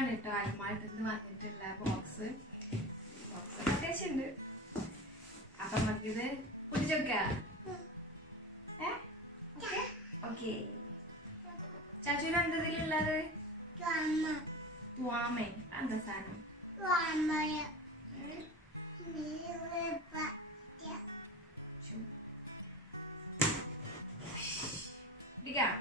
ഇതാണ് കേട്ടോ ആദ്യമായിട്ട് വന്നിട്ടുള്ള ബോക്സ് അത്യാവശ്യമുണ്ട്. അപ്പൊ നമുക്കിത് പൊട്ടിച്ചോക്കാം. ഓക്കെ ചാച്ചൂര് എന്തതിലുള്ളത്? തുവാമേ എന്താ സാധനം? ഇടിക്കാം.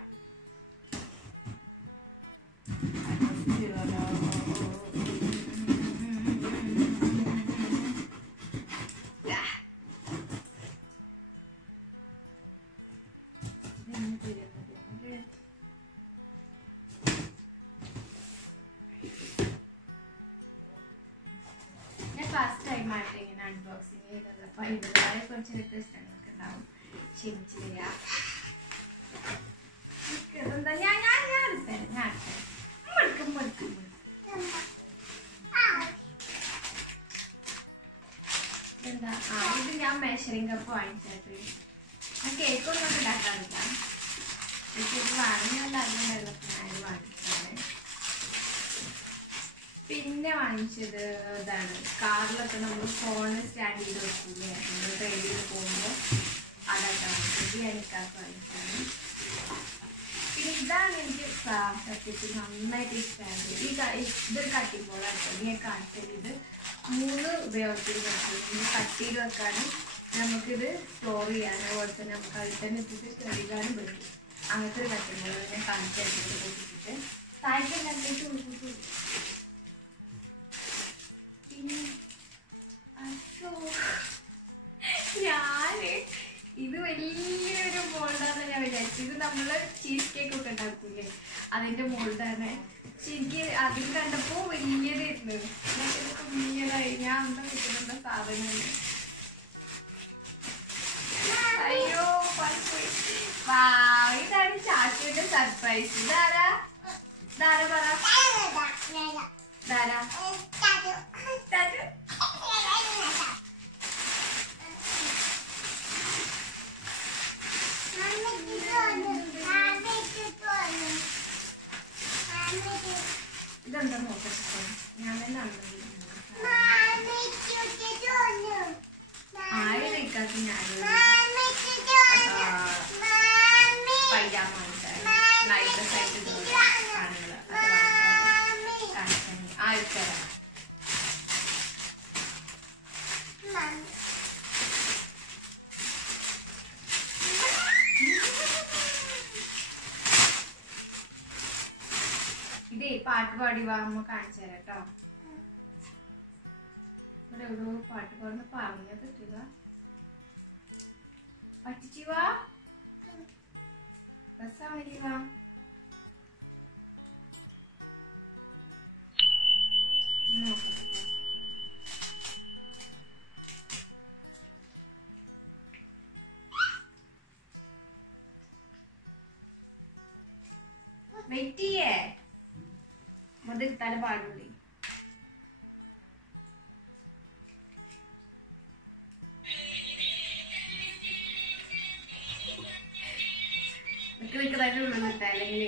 ഫസ്റ്റ് ടൈമായിട്ട് ഇങ്ങനെ അൺബോക്സിങ് ചെയ്തത്. അപ്പോൾ ഇതിൻ്റെതായ കുറച്ച് റിക്വസ്റ്റൊക്കെ ഉണ്ടാവും, ക്ഷമിച്ച് തരിക. എന്താ ഞാൻ എന്താ ഇത് ഞാൻ മെഷറിംഗ് കപ്പ് വാങ്ങിച്ചത്. ഞാൻ കേക്കൊന്നും ഉണ്ടാക്കാറില്ല. കേക്ക് വാങ്ങിയല്ല അതിന് വെള്ളത്തിനായി വാങ്ങിച്ചതാണ്. പിന്നെ വാങ്ങിച്ചത് ഇതാണ്, കാറിലൊക്കെ നമ്മൾ ഫോൺ സ്റ്റാൻഡ് ചെയ്ത് വെക്കില്ലേ, നമ്മൾ ട്രെയിൻ ചെയ്ത് പോകുമ്പോൾ അതൊക്കെ വാങ്ങിച്ചത്. എനിക്കാർക്ക് വാങ്ങിച്ചതാണ്. പിന്നെ ഇതാണ് എനിക്ക് സത്യത്തിൽ നന്നായിട്ട് ഇഷ്ടമായത്. ഇതൊരു കട്ടിംഗ് ബോർഡാണ്. ഞാൻ കാണിച്ചത് ഇത് 3 ഉപയോഗത്തിന് പറ്റും. കട്ട് ചെയ്ത് വെക്കാനും നമുക്കിത് സ്റ്റോർ ചെയ്യാനും അതുപോലെ തന്നെ നമുക്ക് അതിൽ തന്നെ ഇട്ടിട്ട് കഴുകാനും പറ്റും. അങ്ങനത്തെ ഒരു കട്ടിംഗ് ബോർഡ് ഞാൻ കാണിച്ചെടുത്തിട്ട് പൊട്ടിച്ചിട്ട് താഴേക്ക് കണ്ടിട്ട് കൊടുത്തു. പിന്നെ ഞാന് ഇത് വലിയൊരു മോൾഡാന്ന് ഞാൻ വിചാരിച്ചു. ഇത് നമ്മള് ചീസ് കേക്ക് ഒക്കെ ഉണ്ടാക്കൂലേ അതിന്റെ മോൾഡാണ്. പക്ഷെ എനിക്ക് അതിൽ കണ്ടപ്പോ വലിയതായിരുന്നു. കുഞ്ഞതായി ഞാൻ എന്താ കിട്ടുന്ന സാധനം. അയ്യോ ഇതാണ് ചാച്ചയുടെ സർപ്രൈസ്. ഇതാരാ പറ ഇതെന്താ നോക്കട്ടെ. ഞാൻ തന്നെ ആയിരക്കാക്ക് ഞാൻ പൈജാമ നൈറ്റ് സൈറ്റ് ആണുങ്ങൾ ആയിരം ഇതേ പാട്ട് പാടി വാങ്ങുമ്പോ കാണിച്ചു തരാം കേട്ടോ. ഇവിടെ എവിടെയോ പാട്ട് പാടുന്ന പറഞ്ഞാ പറ്റുക. പറ്റിച്ചു വാ രസാമരി വാ. നോക്കട്ടെ വെയിറ്റ് ചെയ്യേ മുതൽ തല പാടുള്ളി. നിൽക്കുന്നതിൻ്റെ ഉള്ളിൽ നിൽക്കാം അല്ലെങ്കിൽ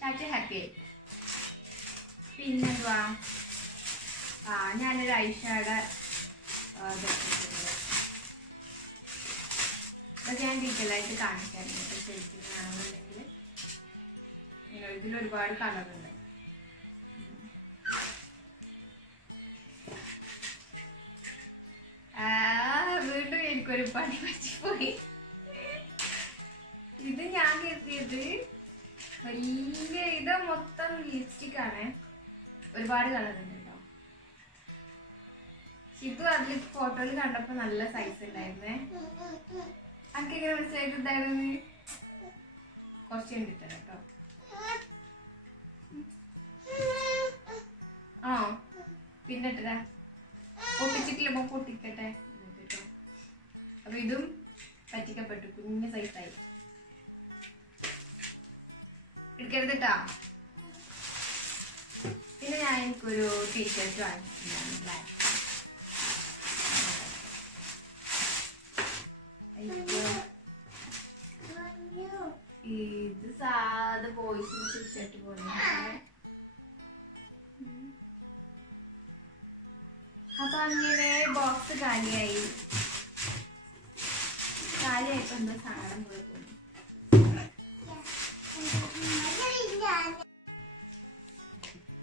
ചാച്ച ഹാപ്പി ആയി. പിന്നെന്തുവാ ഞാനൊരു ഐഷാടെ ഇതൊക്കെ ഞാൻ ഡീറ്റെയിലായിട്ട് കാണിക്കാറുണ്ട്. ശരിക്കും ഇതിലൊരുപാട് കളറുണ്ട്. വീണ്ടും എനിക്കൊരു പണി പറ്റിപ്പോയി. ഇത് ഞാൻ കരുതിയത് വലിയ ഇത് മൊത്തം ലിപ്സ്റ്റിക് ആണ്. ഒരുപാട് കളറുണ്ട് കേട്ടോ. ഇത് അതിൽ ഫോട്ടോയിൽ കണ്ടപ്പോ നല്ല സൈസ് ഉണ്ടായിരുന്നേ. അനക്ക് എങ്ങനെ മനസ്സിലായിട്ട് ഇതായിരുന്നു? കുറച്ച് കണ്ടിട്ട് കേട്ടോ. ആ പിന്നെ പൊട്ടിച്ചിട്ടില്ല, പൊട്ടിക്കട്ടെ കേട്ടോ. അപ്പൊ ഇതും പറ്റിക്കപ്പെട്ടു, കുഞ്ഞു സൈസായി. എടുക്കരുത് കേട്ടാ. പിന്നെ ഞാൻ നമുക്കൊരു ടീഷർട്ട് വാങ്ങിച്ചിട്ടുണ്ടായിരുന്നു ബ്ലാക്ക്. ഇത് സാധാ ബോയ്സിന് ടീഷർട്ട് പോലെ. അപ്പൊ അങ്ങനെ ബോക്സ് കാലിയായപ്പോ എന്താ സാധനം പോലെ തോന്നി.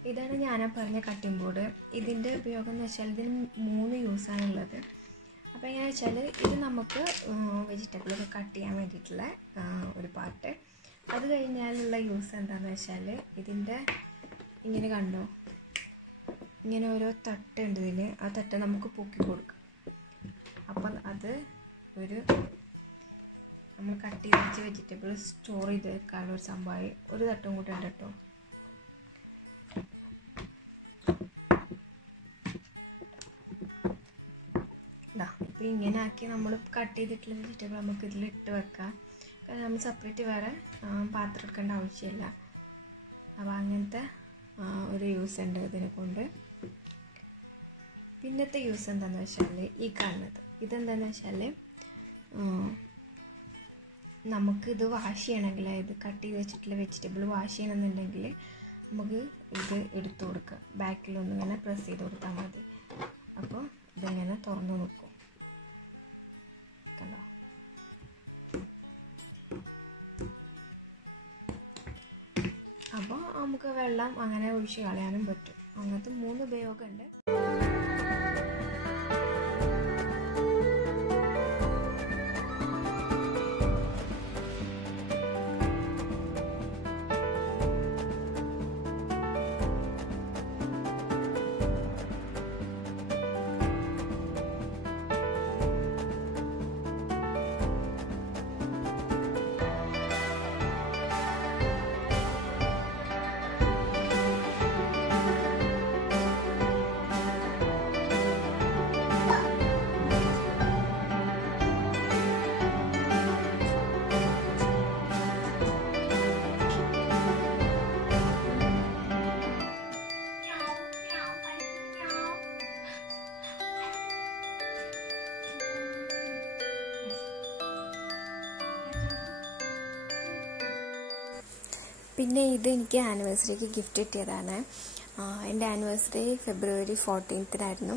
ഇതാണ് ഞാനാ പറഞ്ഞ കട്ടിംഗ് ബോർഡ്. ഇതിൻ്റെ ഉപയോഗം എന്ന് വെച്ചാൽ ഇതിന് 3 യൂസാണുള്ളത്. അപ്പോൾ എങ്ങനെ വെച്ചാൽ ഇത് നമുക്ക് വെജിറ്റബിളൊക്കെ കട്ട് ചെയ്യാൻ വേണ്ടിയിട്ടുള്ള ഒരു പാർട്ട്. അത് കഴിഞ്ഞാലുള്ള യൂസ് എന്താണെന്ന് വെച്ചാൽ ഇതിൻ്റെ ഇങ്ങനെ കണ്ടോ, ഇങ്ങനെ ഓരോ തട്ടുണ്ട് ഇതിന്. ആ തട്ട നമുക്ക് പൊക്കി കൊടുക്കാം. അപ്പം അത് ഒരു നമ്മൾ കട്ട് ചെയ്ത് വെച്ച വെജിറ്റബിൾ സ്റ്റോർ ചെയ്ത് വെക്കാനുള്ള ഒരു സംഭവമായി. ഒരു തട്ടും കൂടി ഉണ്ട് കേട്ടോ. അപ്പോൾ ഇങ്ങനെ ആക്കി നമ്മൾ കട്ട് ചെയ്തിട്ടുള്ള വെജിറ്റബിൾ നമുക്ക് ഇതിലിട്ട് വെക്കാം. കാരണം നമ്മൾ സെപ്പറേറ്റ് വേറെ പാത്രം എടുക്കേണ്ട ആവശ്യമില്ല. അപ്പോൾ അങ്ങനത്തെ ഒരു യൂസ് ഉണ്ട് ഇതിനെ കൊണ്ട്. പിന്നത്തെ യൂസ് എന്താണെന്ന് വെച്ചാൽ ഈ കാണുന്നത് ഇതെന്താണെന്ന് വെച്ചാൽ നമുക്കിത് വാഷ് ചെയ്യണമെങ്കിൽ, ഇത് കട്ട് ചെയ്ത് വെച്ചിട്ടുള്ള വെജിറ്റബിൾ വാഷ് ചെയ്യണമെന്നുണ്ടെങ്കിൽ നമുക്ക് ഇത് എടുത്തു കൊടുക്കുക. ബാക്കിലൊന്നും ഇങ്ങനെ പ്രസ് ചെയ്ത് കൊടുത്താൽ മതി. അപ്പോൾ ഇതിങ്ങനെ തുറന്നു നോക്കും. കണ്ടോ? അപ്പോൾ നമുക്ക് വെള്ളം അങ്ങനെ ഒഴിച്ച് കളയാനും പറ്റും. അങ്ങനത്തെ 3 ഉപയോഗമുണ്ട്. പിന്നെ ഇത് എനിക്ക് ആനിവേഴ്സറിക്ക് ഗിഫ്റ്റ് കിട്ടിയതാണ്. എൻ്റെ ആനിവേഴ്സറി ഫെബ്രുവരി 14-നായിരുന്നു.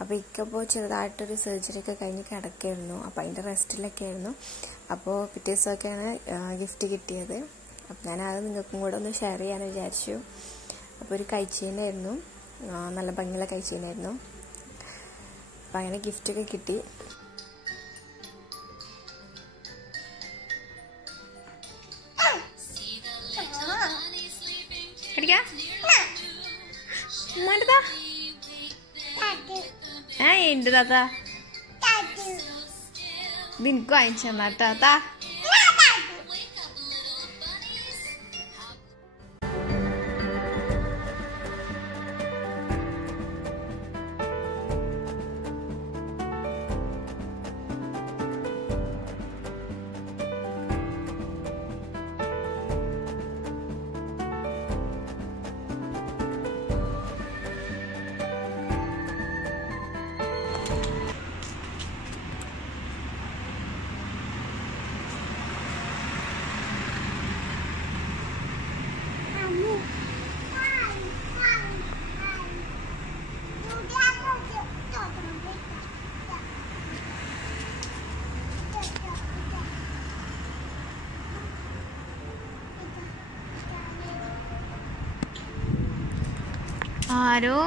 അപ്പോൾ ഇക്കപ്പോൾ ചെറുതായിട്ടൊരു സർജറി ഒക്കെ കഴിഞ്ഞ് കിടക്കായിരുന്നു. അപ്പോൾ അതിൻ്റെ റെസ്റ്റിലൊക്കെ ആയിരുന്നു. അപ്പോൾ പിറ്റേ ദിവസമൊക്കെയാണ് ഗിഫ്റ്റ് കിട്ടിയത്. അപ്പോൾ ഞാനത് നിങ്ങൾക്കും കൂടെ ഒന്ന് ഷെയർ ചെയ്യാമെന്ന് വിചാരിച്ചു. അപ്പോൾ ഒരു കൈച്ചെയിനായിരുന്നു, നല്ല ഭംഗിയുള്ള കൈച്ചെയിനായിരുന്നു. അപ്പോൾ അങ്ങനെ ഗിഫ്റ്റൊക്കെ കിട്ടി. എന്ത് താത്ത നിനക്ക് വാങ്ങിച്ചു തന്നാ. ആരോ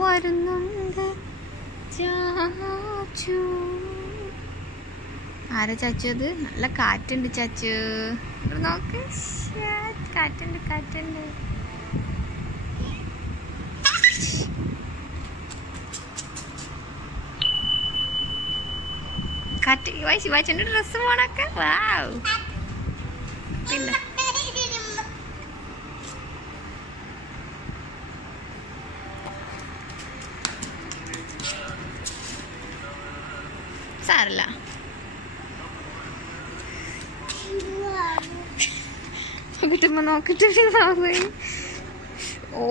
വരുന്നുണ്ട്. ചാച്ചു, ആരാ ചാച്ചു? അത് നല്ല കാറ്റുണ്ട് ചാച്ചു. ഇവിടെ നോക്ക്, കാറ്റുണ്ട് കാറ്റുണ്ട്. കാറ്റ് വായിച്ചിന്റെ ഡ്രസ്സ് പോണൊക്കെ. വാവ്. പിന്നെ സാരല്ല, കിട്ടുമ്പോ നോക്കിട്ട് ഓ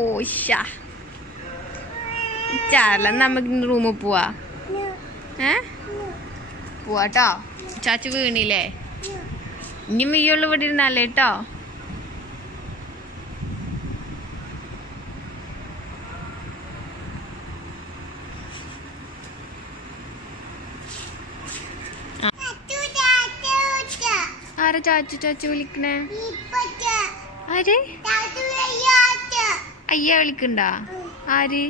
ചാരല നമുക്ക് റൂമിൽ പോവാ. പോവാട്ടോ. ചാച്ചു വീണില്ലേ? ഇനി വീയുള്ളു ഇവിടെ ഇരുന്നാലേ കേട്ടോ. ആരാ ചാച്ചു ചാച്ചു വിളിക്കണേ? ആര്? അയ്യ വിളിക്കണ്ടാ? ആര്?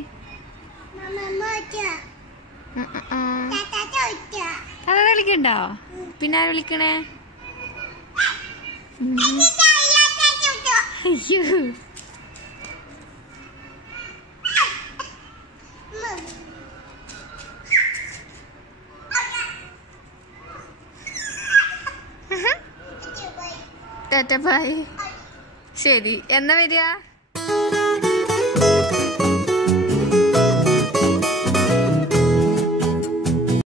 അതാ വിളിക്കണ്ടോ? പിന്നെ ആര് വിളിക്കണേ? അയ്യോ ടാറ്റ ബൈ. ശരി, എന്നാ വരിക?